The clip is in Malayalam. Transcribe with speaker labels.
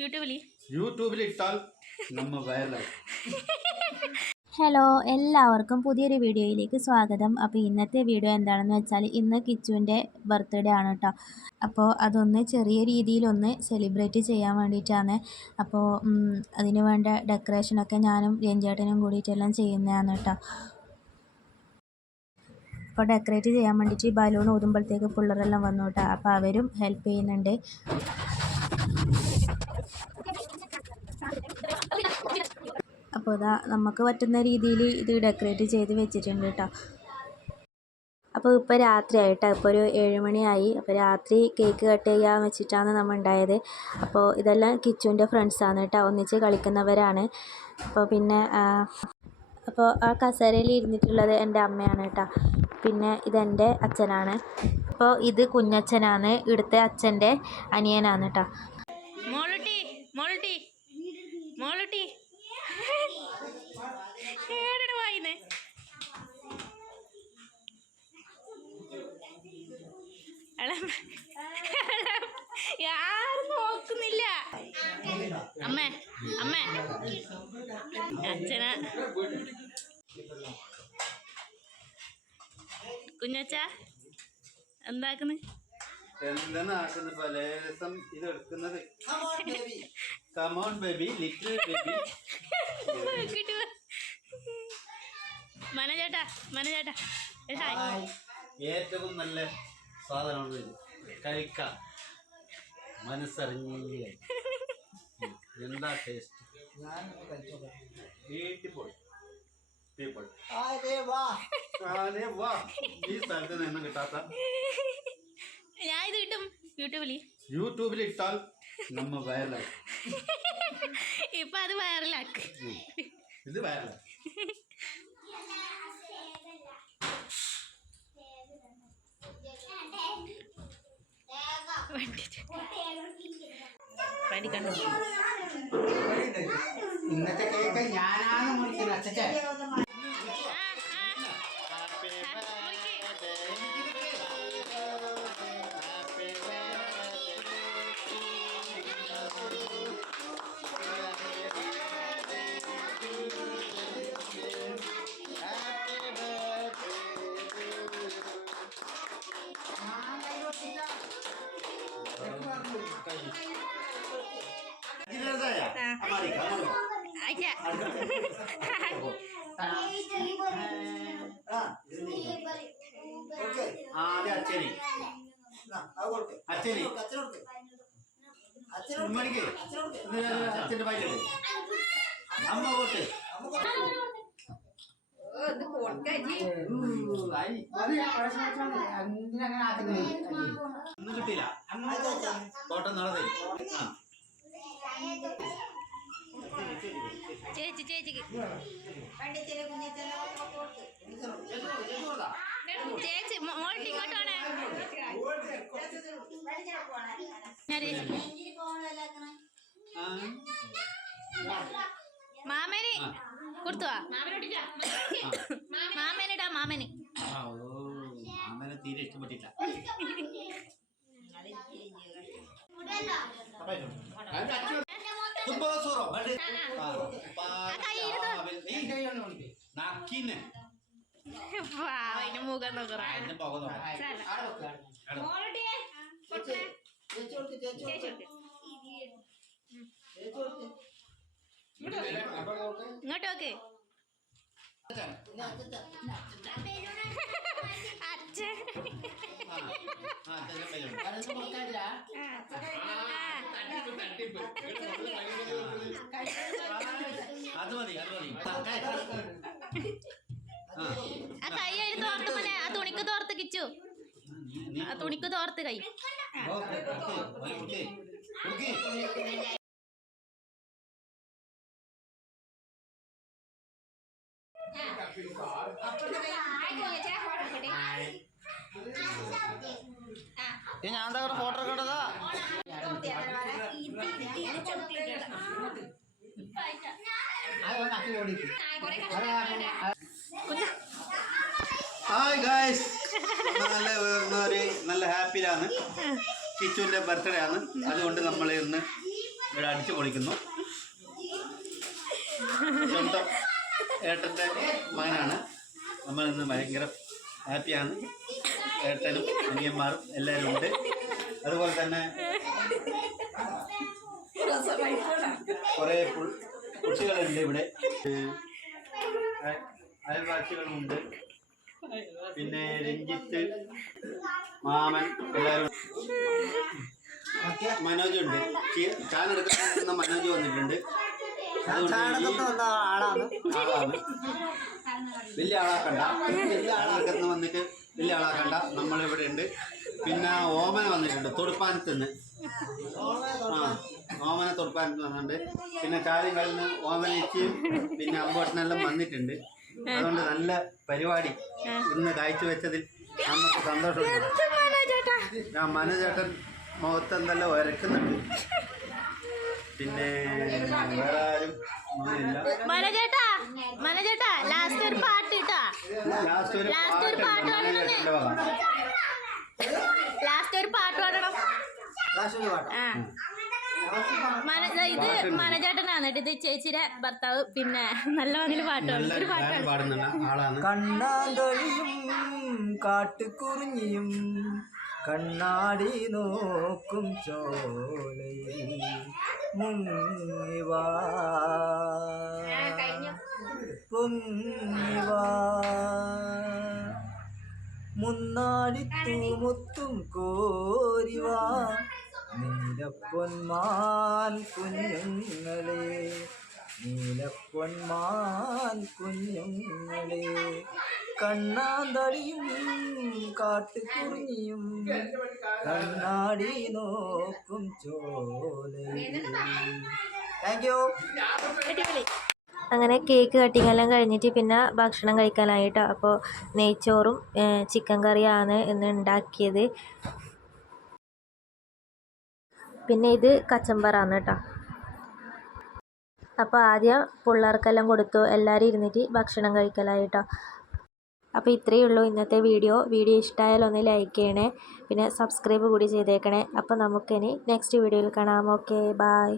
Speaker 1: യൂട്യൂബിൽ
Speaker 2: യൂട്യൂബിൽ ഇട്ടാൽ നമ്മ
Speaker 3: ഹലോ എല്ലാവർക്കും പുതിയൊരു വീഡിയോയിലേക്ക് സ്വാഗതം. അപ്പോൾ ഇന്നത്തെ വീഡിയോ എന്താണെന്ന് വെച്ചാൽ ഇന്ന് കിച്ചുവിന്റെ ബർത്ത്ഡേ ആണ് കേട്ടോ അപ്പോൾ അതൊന്ന് ചെറിയ രീതിയിലൊന്ന് സെലിബ്രേറ്റ് ചെയ്യാൻ വേണ്ടിയിട്ടാണ്. അപ്പോൾ അതിന് വേണ്ട ഡെക്കറേഷനൊക്കെ ഞാനും രഞ്ജേട്ടനും കൂടിയിട്ടെല്ലാം ചെയ്യുന്നതാണ് കേട്ടോ അപ്പോൾ ഡെക്കറേറ്റ് ചെയ്യാൻ വേണ്ടിയിട്ട് ഈ ബലൂൺ ഊതുമ്പോഴത്തേക്ക് പിള്ളേരെല്ലാം വന്നു കേട്ടോ അപ്പോൾ അവരും ഹെൽപ്പ് ചെയ്യുന്നുണ്ട്. അപ്പോൾ ഇതാ നമുക്ക് പറ്റുന്ന രീതിയിൽ ഇത് ഡെക്കറേറ്റ് ചെയ്ത് വെച്ചിട്ടുണ്ട് കേട്ടോ. അപ്പോൾ ഇപ്പോൾ രാത്രിയായിട്ടോ ഇപ്പോൾ ഒരു ഏഴ് മണിയായി. അപ്പോൾ രാത്രി കേക്ക് കട്ട് ചെയ്യാൻ വെച്ചിട്ടാണ് നമ്മൾ ഉണ്ടായത്. അപ്പോൾ ഇതെല്ലാം കിച്ചുവിന്റെ ഫ്രണ്ട്സാണ് കേട്ടോ ഒന്നിച്ച് കളിക്കുന്നവരാണ്. അപ്പോൾ പിന്നെ അപ്പോൾ ആ കസേരയിൽ ഇരുന്നിട്ടുള്ളത് എന്റെ അമ്മയാണ് കേട്ടോ. പിന്നെ ഇതെന്റെ അച്ഛനാണ്. അപ്പോൾ ഇത് കുഞ്ഞച്ഛനാണ്. ഇവിടുത്തെ അച്ഛന്റെ അനിയനാണ് കേട്ടോ
Speaker 1: മോളുട്ടി മോളുട്ടി മോളുട്ടി ഏടാണ് വായിന്ന് ആരും നോക്കുന്നില്ല. അമ്മേ അമ്മേ. അച്ഛന. കുഞ്ഞച്ച എന്താക്കുന്നു?
Speaker 2: എന്താണ് ആക്കുന്നത് പലേസം ഇത് എടുക്കുന്നത്. കമോൺ ബേബി ലിറ്റിൽ ബേബി
Speaker 1: കിട്ടുക മനചേട്ടാ മനചേട്ടാ
Speaker 2: ഏറ്റവും നല്ല സാധനമാണ് ഇത്. കഴിക്കാം. മനസ്സറിഞ്ഞ് കഴിക്കാം. ഉം. എന്താ ടേസ്റ്റ് ബ്യൂട്ടിഫുൾ പീപ്പിൾ വാ. ഈ സ്ഥലത്ത് നിന്നും കിട്ടാത്ത.
Speaker 1: ഞാൻ ഇത് കിട്ടും യൂട്യൂബിൽ
Speaker 2: യൂട്യൂബിൽ ഇട്ടാൽ നമ്മ
Speaker 1: ഇപ്പൊ അത് വൈറലാക്ക്
Speaker 2: ഇത് വയറലായി
Speaker 1: പഠിക്കണ്ടോ
Speaker 4: ഇന്നത്തെ കേക്ക് ഞാനാണ് മുറിക്കുന്നത്. അച്ഛൻ
Speaker 2: അച്ഛനെ. അച്ഛനെ ഉമ്മണിക്ക് അച്ഛന്റെ പൈസ അമ്മ കൊടുത്ത് ഒന്നും കിട്ടിയില്ല. കോട്ടം നടന്നില്ല. ആ.
Speaker 1: ചേച്ചി ചേച്ചിക്ക്. ചേച്ചി മോ- മോൾട്ടി ഇങ്ങോട്ടാണ്. മാമന് കൊടുത്തുവാ മാമനിടാ മാമന്
Speaker 2: മാമനെ. തീരെ ഇഷ്ടപ്പെട്ടില്ല തുമ്പോ സൂറോ? വേണ്ട. ആ, പാ- ഈ നക്കിന്നെ
Speaker 1: അതിന്റെ മുഖം. ഇങ്ങോട്ട് നോക്ക്. അച്ഛൻ.
Speaker 2: അത് മതി അത് മതി. ആ.
Speaker 1: ആ കൈ അതിൽ തോർത്ത് മോനെ ആ തുണിക്ക് തോർത്ത് കിച്ചു. ആ തുണിക്ക് തോർത്ത് കൈ.
Speaker 2: ഞാൻ എന്താ ഫോട്ടോ എടുക്കണ്ടതാ ഹായ് ഗായ്സ് നല്ല ഒരു നല്ല ഹാപ്പിയിലാണ്. കിച്ചുവിന്റെ ബർത്ത്ഡേ ആണ്. അതുകൊണ്ട് നമ്മൾ ഇന്ന് ഇവിടെ അടിച്ചു പൊളിക്കുന്നു. സ്വന്തം ഏട്ടന്റെ മകനാണ്. നമ്മൾ ഇന്ന് ഭയങ്കര ഹാപ്പിയാണ്. ഏട്ടനും അനിയന്മാരും എല്ലാവരും ഉണ്ട്. അതുപോലെ തന്നെ കുറേ കുട്ടികളുണ്ട് ഇവിടെ? അയൽവാസികളുണ്ട് അയൽവാസികളുമുണ്ട്. പിന്നെ രഞ്ജിത്ത് മാമൻ എല്ലാവരും. മനോജ് ഉണ്ട് ചാനെടുക്കുന്ന മനോജ് വന്നിട്ടുണ്ട്.
Speaker 4: ആളാണ്.
Speaker 2: വലിയ ആളാക്കണ്ട. വലിയ ആളാക്കുന്ന വന്നിട്ട് വലിയ ആളാക്കണ്ട. നമ്മളിവിടെ ഉണ്ട്. പിന്നെ ഓമന വന്നിട്ടുണ്ട്. തൊടുപ്പാനത്ത്. നിന്ന് ആ. ഓമന തുറപ്പാൻ വന്നിട്ടുണ്ട് പിന്നെ കാര്യം കളിന്ന് ഓമനിച്ച് പിന്നെ അമ്പോട്ടനെല്ലാം വന്നിട്ടുണ്ട്. അതുകൊണ്ട് നല്ല പരിപാടി. ഇന്ന് കാഴ്ചവെച്ചതിൽ നമുക്ക് സന്തോഷമുണ്ട്. ഞാൻ മനചേട്ടൻ മുഖത്ത് തന്നെ വരക്കുന്നുണ്ട് പിന്നെ വേറെ ആരും ഒന്നുമില്ല
Speaker 1: മനോജേട്ടാ മനോജേട്ടാ ലാസ്റ്റ് ഒരു പാട്ട് ഇട്ടാ
Speaker 2: ലാസ്റ്റ് ഒരു
Speaker 1: Last ഒരു പാട്ട് പാടണം ലാസ്റ്റ് ഒരു പാട്ട് ഇത് മനോജേട്ടനാണ് കേട്ടോ. ഇത് ചേച്ചിയുടെ ഭർത്താവ്. പിന്നെ നല്ല വന്നിൽ
Speaker 2: പാട്ടാണ്
Speaker 1: ഒരു
Speaker 5: കണ്ണാങ്കളിയും കാട്ടുകുറിഞ്ഞിയും കണ്ണാടി നോക്കും ചോലയിൽ മുങ്ങിവാ പൊങ്ങിവാ മുന്നാടിത്തൂമുത്തും കോരിവാ നീലപ്പൊന്മാൻ കുഞ്ഞുങ്ങളെ നീലപ്പൊന്മാൻ കുഞ്ഞുങ്ങളെ കണ്ണാന്തടിയും കാട്ടുകുറിഞ്ഞിയും കണ്ണാടി നോക്കും ചോലയിൽ താങ്ക് യു
Speaker 3: അങ്ങനെ കേക്ക് കട്ടിങ് എല്ലാം കഴിഞ്ഞിട്ട് പിന്നെ ഭക്ഷണം കഴിക്കാനായിട്ടോ. അപ്പോൾ നെയ്ച്ചോറും ചിക്കൻ കറിയാണ് ഇന്ന് ഉണ്ടാക്കിയത്. പിന്നെ ഇത് കച്ചമ്പറാണ് കേട്ടോ. അപ്പോൾ ആദ്യം പിള്ളേർക്കെല്ലാം കൊടുത്തു. എല്ലാവരും ഇരുന്നിട്ട് ഭക്ഷണം കഴിക്കലായിട്ടോ അപ്പോൾ ഇത്രയേ ഉള്ളൂ ഇന്നത്തെ വീഡിയോ. വീഡിയോ ഇഷ്ടമായാൽ ഒന്ന് ലൈക്ക് ചെയ്യണേ. പിന്നെ സബ്സ്ക്രൈബ് കൂടി ചെയ്തേക്കണേ. അപ്പോൾ നമുക്കിനി നെക്സ്റ്റ് വീഡിയോയിൽ കാണാം. Okay bye